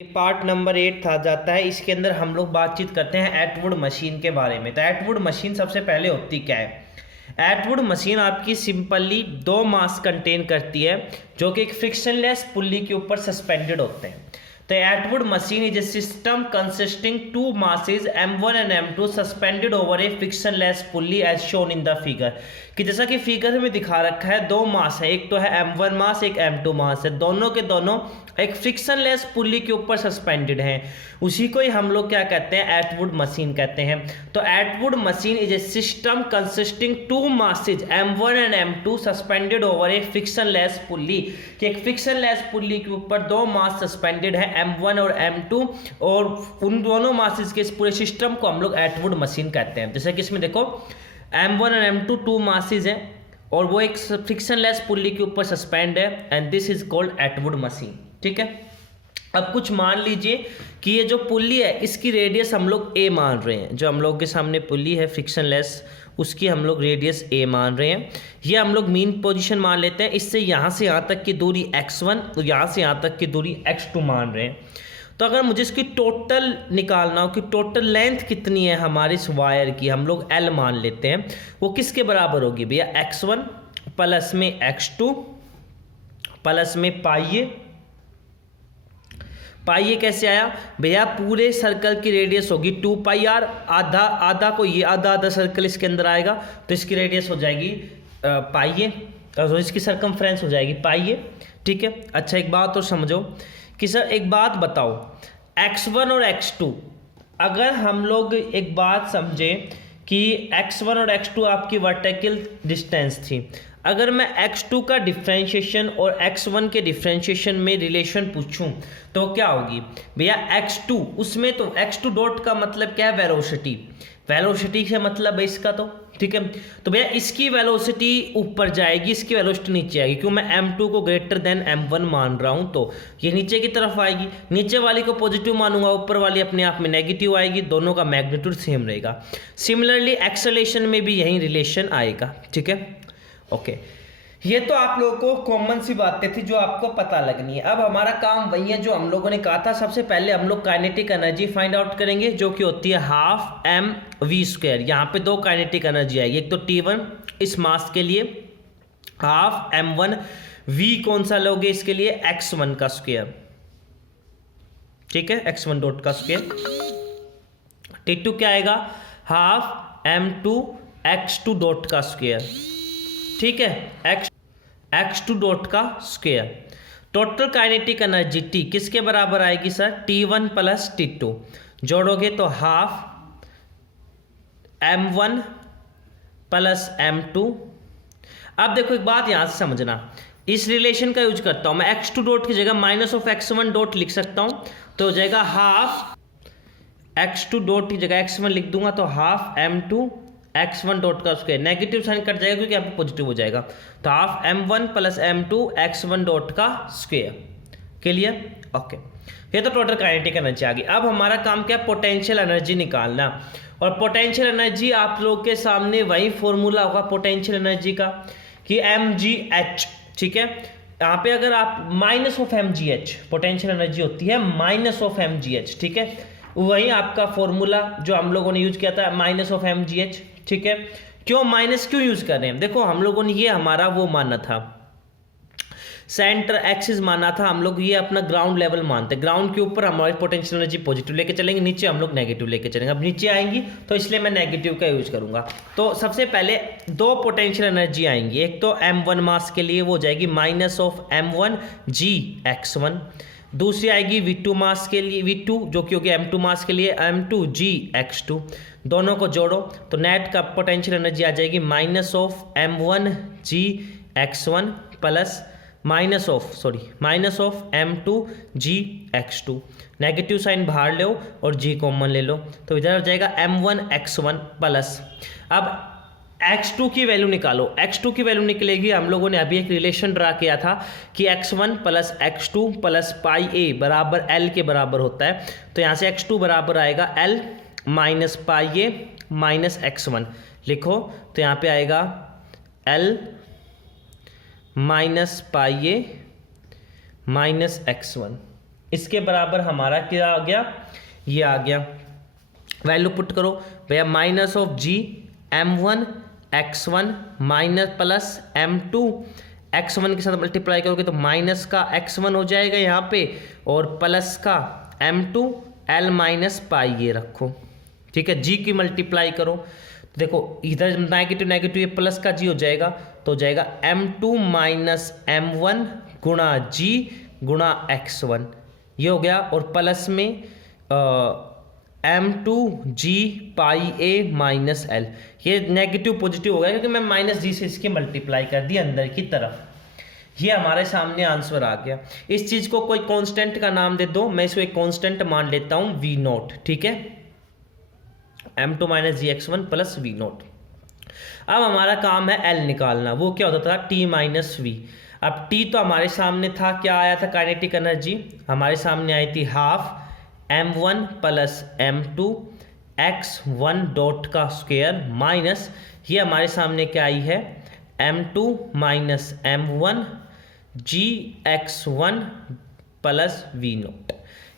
Part number 8 था जाता है। इसके अंदर हम लोग बातचीत करते हैं एटवुड मशीन के बारे में। तो एटवुड मशीन सबसे पहले होती क्या है? एटवुड मशीन आपकी सिंपली दो मास कंटेन करती है जो कि एक फ्रिक्शनलेस पुल्ली के ऊपर सस्पेंडेड होते हैं। तो Atwood machine is a system consisting two masses m1 and m2 suspended over a frictionless pulley as shown in the figure. कि जैसा कि फिगर में दिखा रखा है, दो मास है, एक तो है m1 मास, एक m2 मास है, दोनों के दोनों एक फ्रिक्शनलेस पुल्ली के ऊपर सस्पेंडेड हैं। उसी को ही हम लोग क्या कहते हैं? एटवुड मशीन कहते हैं। तो Atwood machine is a system consisting two masses m1 and m2 suspended over a frictionless pulley. कि एक फ्रिक्शनलेस पुल्ली के ऊपर दो मास सस्पेंडेड है m1 और m2, और उन दोनों मासेज के इस पूरे सिस्टम को हम लोग एटवुड मशीन कहते हैं। जैसे कि इसमें देखो m1 और m2 टू मासेज हैं और वो एक फ्रिक्शनलेस पुल्ली के ऊपर सस्पेंड है, and this is called Atwood machine. ठीक है। अब कुछ मान लीजिए कि ये जो पुल्ली है इसकी रेडियस हम लोग a मान रहे हैं। जो हम लोग के सामने पुल्ली है फ्रिक्शनलेस, उसकी हम लोग रेडियस a मान रहे हैं। ये हम लोग मीन पोजीशन मान लेते हैं। इससे यहाँ से यहाँ तक की दूरी x1 और यहाँ से यहाँ तक की दूरी x2 मान रहे हैं। तो अगर मुझे इसकी टोटल निकालना हो कि टोटल लेंथ कितनी है हमारी इस वायर की, हम लोग L मान लेते हैं। वो किसके बराबर होगी भैया? x1 प्लस में x2 प्लस में पाई कैसे आया भैया? पूरे सर्कल की रेडियस होगी 2πr, आधा आधा को ये आधा आधा सर्कल इसके अंदर आएगा तो इसकी रेडियस हो जाएगी पाई, तो इसकी सरकमफ्रेंस हो जाएगी पाई। ठीक है। अच्छा एक बात और समझो कि सर एक बात बताओ, x1 और x2, अगर हम लोग एक बात समझें कि x1 और x2 आपकी वर्टिकल डिस्टेंस थी, अगर मैं x2 का डिफ्रेंशिएशन और x1 के डिफ्रेंशिएशन में रिलेशन पूछूं तो क्या होगी भैया? x2 उसमें तो x2 डॉट का मतलब क्या है? वेलोसिटी। वेलोसिटी से मतलब है इसका, तो ठीक है। तो भैया इसकी वेलोसिटी ऊपर जाएगी, इसकी वेलोसिटी नीचे आएगी। क्यों? मैं m2 को ग्रेटर देन m1 मान रहा हूं, तो ये नीचे की तरफ आएगी। नीचे वाली को पॉजिटिव मानूंगा, ऊपर वाली अपने आप में नेगेटिव आएगी। दोनों का मैग्नीट्यूड सेम रहेगा। सिमिलरली एक्सेलेरेशन में भी यही रिलेशन आएगा। ठीक है। ओके। ये तो आप लोगों को कॉमन सी बातें थी जो आपको पता लगनी है। अब हमारा काम वही है जो हम लोगों ने कहा था। सबसे पहले हम लोग काइनेटिक एनर्जी फाइंड आउट करेंगे जो कि होती है हाफ mv²। यहाँ पे दो काइनेटिक एनर्जी आएगी, एक तो T1 इस मास के लिए, हाफ m1, v कौन सा लोगे इसके लिए? x1 का स्क्वायर। ठीक है, x1 डॉट का स्क्वायर। T2 क्या आएगा? हाफ m2 x2 डॉट का स्क्वायर। ठीक है, x2 डॉट का square. Total kinetic energy T किसके बराबर आएगी सर? T1 प्लस T2 जोड़ोगे तो हाफ m1 प्लस m2। अब देखो एक बात यहां से समझना, इस रिलेशन का यूज करता हूं मैं। x2 डॉट की जगह माइनस ऑफ x1 डॉट लिख सकता हूं, तो हो जाएगा हाफ x2 डॉट की जगह x1 लिख दूंगा तो हाफ m2 x1 डॉट का स्क्वायर। नेगेटिव साइन कट जाएगा क्योंकि यहाँ पे पॉजिटिव हो जाएगा, तो half m1 plus m2 x1 dot का स्क्वायर। क्लियर? ओके। ये तो टोटल काइनेटिक एनर्जी आ गई। अब हमारा काम क्या है? पोटेंशियल एनर्जी निकालना। और पोटेंशियल एनर्जी आप लोग के सामने वही फॉर्मूला होगा पोटेंशियल एनर्जी का कि mgh। ठीक है। यहाँ पे अगर आप minus of mgh, potential energy होती है माइनस ऑफ mgh। ठीक है, वही आपका फॉर्मूला जो हम लोगों ने यूज किया था, माइनस ऑफ mgh। ठीक है। क्यों माइनस क्यों यूज कर रहे हैं? देखो हम लोगों ने ये हमारा वो माना था, सेंटर एक्सिस माना था हम लोग, ये अपना ग्राउंड लेवल मानते हैं। ग्राउंड के ऊपर हमारी पोटेंशियल एनर्जी पॉजिटिव लेके चलेंगे, नीचे हम लोग नेगेटिव लेके चलेंगे। अब नीचे आएंगी तो इसलिए मैं नेगेटिव का यूज करूंगा। तो सबसे पहले दो पोटेंशियल एनर्जी आएंगी, एक तो m1 मास के लिए वो हो जाएगी minus of m1 g x1, दूसरी आएगी v2 मास के लिए, v2 जो कि होगी m2 मास के लिए m2 g x2। दोनों को जोड़ो तो नेट का पोटेंशियल एनर्जी आ जाएगी minus of m1 g x1 plus minus of m2 g x2। Negative sign बाहर लो और g कॉमन ले लो तो इधर हो जाएगा m1 x1 प्लस। अब x2 की वैल्यू निकालो। x2 की वैल्यू निकलेगी, हम लोगों ने अभी एक रिलेशन ड्रा किया था कि x1 plus x2 plus pi a बराबर l के बराबर होता है। तो यहाँ से x2 बराबर आएगा l minus pi a minus x1 लिखो, तो यहाँ पे आएगा l minus pi a minus x1। इसके बराबर हमारा क्या आ गया, ये आ गया। वैल्यू पुट करो भैया, minus of g m1 x1 minus plus m2 x1 के साथ मल्टीप्लाई करोगे तो माइनस का x1 हो जाएगा यहाँ पे, और प्लस का m2 l माइनस पाई ये रखो, ठीक है। g की मल्टीप्लाई करो तो देखो इधर नेगेटिव नेगेटिव, ये प्लस का g हो जाएगा, तो हो जाएगा m2 माइनस m1 गुणा g गुणा x1, ये हो गया। और प्लस में m2g pi a minus l, ये नेगेटिव पॉजिटिव हो गया क्योंकि मैं माइनस g से इसकी मल्टीप्लाई कर दी अंदर की तरफ। ये हमारे सामने आंसर आ गया। इस चीज को कोई कांस्टेंट का नाम दे दो, मैं इसको एक कांस्टेंट मान लेता हूं v0, ठीक है। m2 माइनस जी x1 प्लस v0। अब हमारा काम है l निकालना, वो क्या होता था t माइनस v। अब t तो हमारे सामने था, क्या आया था, काइनेटिक एनर्जी हमारे सामने आई थी half m1 plus m2 x1 dot का स्क्वायर माइनस ये हमारे सामने क्या आई है m2 minus m1 g x1 plus v0।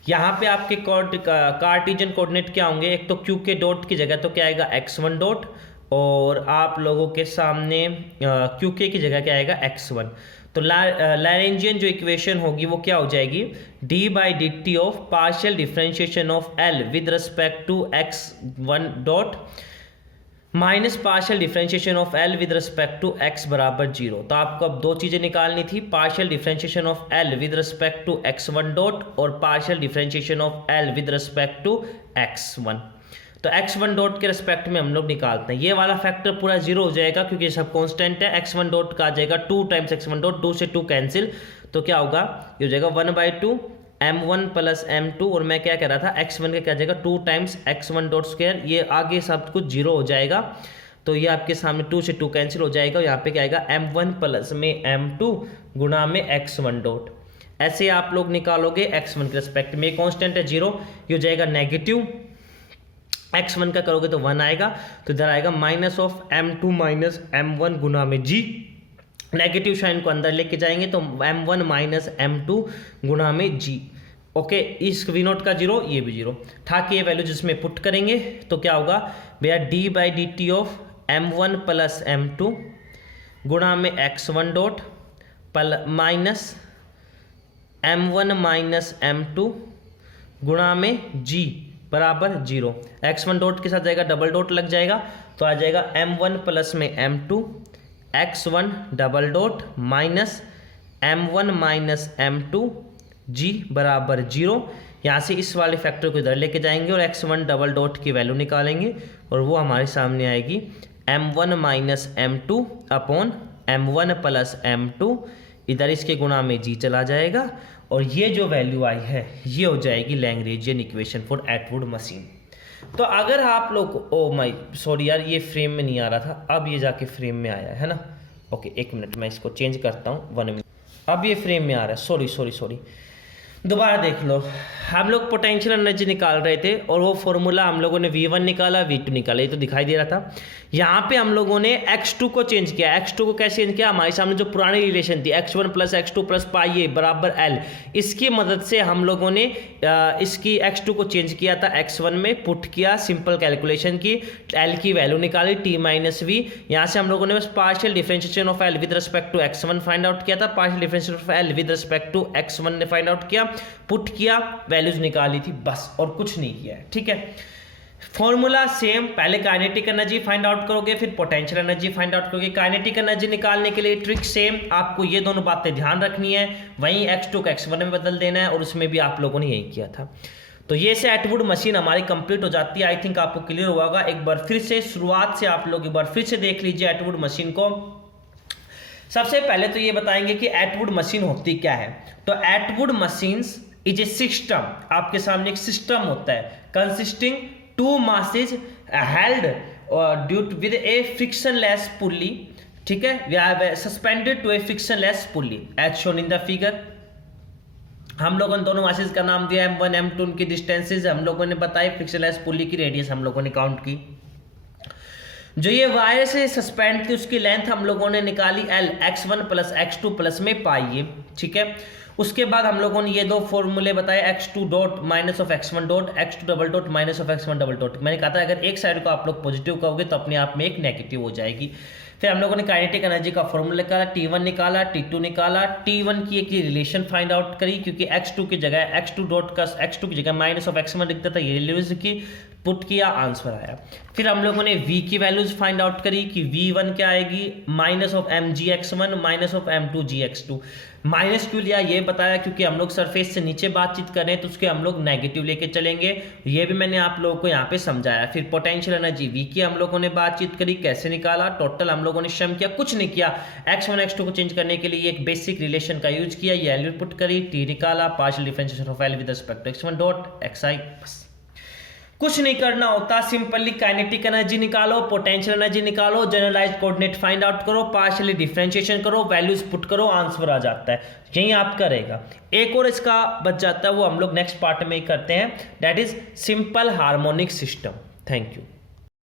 यहाँ पे आपके कार्टेशियन कोऑर्डिनेट क्या होंगे, एक तो q के डॉट की जगह तो क्या आएगा x1 डॉट, और आप लोगों के सामने q के की जगह क्या आएगा x1। तो लैरेंजियन जो इक्वेशन होगी वो क्या हो जाएगी, d by d t of partial differentiation of l with respect to x1 dot minus partial differentiation of l with respect to x बराबर 0। तो आपको अब दो चीजें निकालनी थी, partial differentiation of l with respect to x1 dot और partial differentiation of l with respect to x1। तो x1 डॉट के रिस्पेक्ट में हम लोग निकालते हैं, ये वाला फैक्टर पूरा 0 हो जाएगा क्योंकि सब कांस्टेंट है। x1 डॉट का आ जाएगा 2 टाइम्स x1 डॉट, 2 से 2 कैंसिल, तो क्या होगा, ये हो जाएगा 1/2 m1 प्लस m2, और मैं क्या कह रहा था x1 का क्या जाएगा 2 टाइम्स x1 डॉट स्क्वायर, ये आगे सब कुछ 0 हो जाएगा। तो ये आपके सामने 2 से 2 कैंसिल हो जाएगा, यहाँ पे क्या आएगा m1 प्लस में m2 गुणा में x1 डॉट। ऐसे आप लोग निकालोगे x1 के रिस्पेक्ट में, कॉन्स्टेंट है 0, ये हो जाएगा नेगेटिव, x1 का करोगे तो 1 आएगा, तो इधर आएगा minus of m2 minus m1 गुना में g, नेगेटिव साइन को अंदर लेके जाएंगे तो m1 माइनस m2 गुना में g। ओके, इस v0 का 0, ये भी 0 था कि ये वैल्यू जिसमें पुट करेंगे तो क्या होगा भैया, d by d t of m1 plus m2 गुणा में x1 dot minus m1 minus m2 गुणा में g बराबर 0। x1 डॉट के साथ जाएगा डबल डॉट लग जाएगा, तो आ जाएगा m1 प्लस में m2 x1 double dot minus m1 minus m2 g बराबर 0। यहाँ से इस वाले फैक्टर को इधर लेके जाएंगे और x1 डबल डॉट की वैल्यू निकालेंगे, और वो हमारे सामने आएगी m1 minus m2 upon m1 plus m2, इधर इसके गुणा में g चला जाएगा, और ये जो वैल्यू आई है ये हो जाएगी Lagrangian equation for Atwood machine. तो अगर आप लोग, ओ माय सॉरी यार, ये फ्रेम में नहीं आ रहा था, अब ये जाके फ्रेम में आया है ना। ओके, एक मिनट मैं इसको चेंज करता हूँ, 1 मिनट, अब ये फ्रेम में आ रहा है, सॉरी, दोबारा देख लो। हम लोग पोटेंशियल एनर्जी निकाल रहे थे और वो फॉर्मूला हम लोगों ने V1 निकाला, V2 निकाला, ये तो दिखाई दे रहा था। यहाँ पे हम लोगों ने x2 को चेंज किया। x2 को कैसे चेंज किया, हमारे सामने जो पुरानी रिलेशन थी x1 plus x2 plus pi ए बराबर l, इसकी मदद से हम लोगों ने इसकी x2 को चेंज किया था x1 में, पुट किया, सिंपल कैलकुलेशन की, l की वैल्यू निकाली t माइनस वी। यहाँ से हम लोगों ने बस partial differentiation of l with respect to x1 find out किया था, partial differentiation of l with respect to x1 ने फाइंड आउट किया, पुट किया, वैल्यूज निकाली थी, बस और कुछ नहीं किया है, ठीक है। फॉर्मूला सेम, पहले काइनेटिक एनर्जी फाइंड आउट करोगे, फिर पोटेंशियल एनर्जी फाइंड आउट करोगे। काइनेटिक एनर्जी निकालने के लिए ट्रिक सेम, आपको ये दोनों बातें ध्यान रखनी है, वहीं x2 को x1 में बदल देना है, और उसमें भी आप लोगों ने यही किया था। तो ये से एटवुड मशीन हमारी कंप्लीट हो जाती है। आई थिंक आपको क्लियर होगा। एक बार फिर से शुरुआत से आप लोग एक बार फिर से देख लीजिए एटवुड मशीन को। सबसे पहले तो ये बताएंगे कि एटवुड मशीन होती क्या है। तो Atwood machines is a system, आपके सामने एक सिस्टम होता है consisting two masses held due with a frictionless pulley, ठीक है, we are suspended to a frictionless pulley as shown in the figure. हम लोगों ने दोनों मासेज का नाम दिया m1 m2, उनकी डिस्टेंसेज हम लोगों ने बताई, फ्रिक्शनलेस पुल्ली की रेडियस हम लोगों ने काउंट की। जो ये वायर से सस्पेंड थी उसकी लेंथ हम लोगों ने निकाली l, x1 plus x2 plus में पाई, ठीक है। उसके बाद हम लोगों ने ये दो फॉर्मूले बताए, x2 dot minus of x1 dot, x2 double dot minus of x1 double dot. मैंने कहा था अगर एक साइड को आप लोग पॉजिटिव कहोगे तो अपने आप में एक नेगेटिव हो जाएगी। फिर हम लोगों ने काइनेटिक एनर्जी का फॉर्मूला निकाला, T1 निकाला, T2 निकाला, T1 की एक रिलेशन फाइंड आउट करी, क्योंकि x2 की जगह x2 डॉट का x2 की जगह माइनस ऑफ x1 लिखता था, ये रिलेशन की पुट किया, आंसर आया। फिर हम लोगों ने v की वैल्यूज फाइंड आउट करी कि v1 क्या आएगी, minus of mgx1 minus of m2gx2। Minus क्यों लिया ये बताया, क्योंकि हम लोग सरफेस से नीचे बातचीत कर रहे हैं तो उसके हम लोग नेगेटिव लेके चलेंगे, ये भी मैंने आप लोगों को यहाँ पे समझाया। फिर पोटेंशियल एनर्जी v की हम लोगों ने बातचीत करी, कैसे निकाला, टोटल हम लोगों ने सम किया, कुछ नहीं किया, x1 x2 को चेंज करने के लिए एक बेसिक रिलेशन का यूज किया, ये वैल्यू पुट करी, t निकाला, partial differentiation of L with respect to x1 dot xi। बस कुछ नहीं करना होता, सिंपली काइनेटिक एनर्जी निकालो, पोटेंशियल एनर्जी निकालो, जनरलाइज्ड कोऑर्डिनेट फाइंड आउट करो, पार्शियली डिफरेंशिएशन करो, वैल्यूज पुट करो, आंसर आ जाता है। यही आप करेगा। एक और इसका बच जाता है, वो हम लोग नेक्स्ट पार्ट में ही करते हैं, that is simple harmonic system. Thank you.